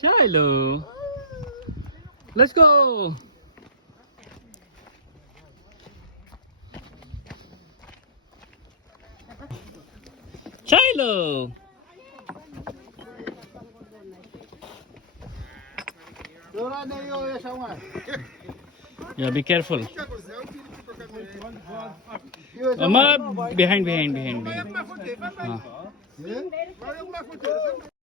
Shiloh. Let's go. Shiloh. Yeah, be careful. Behind. Ah.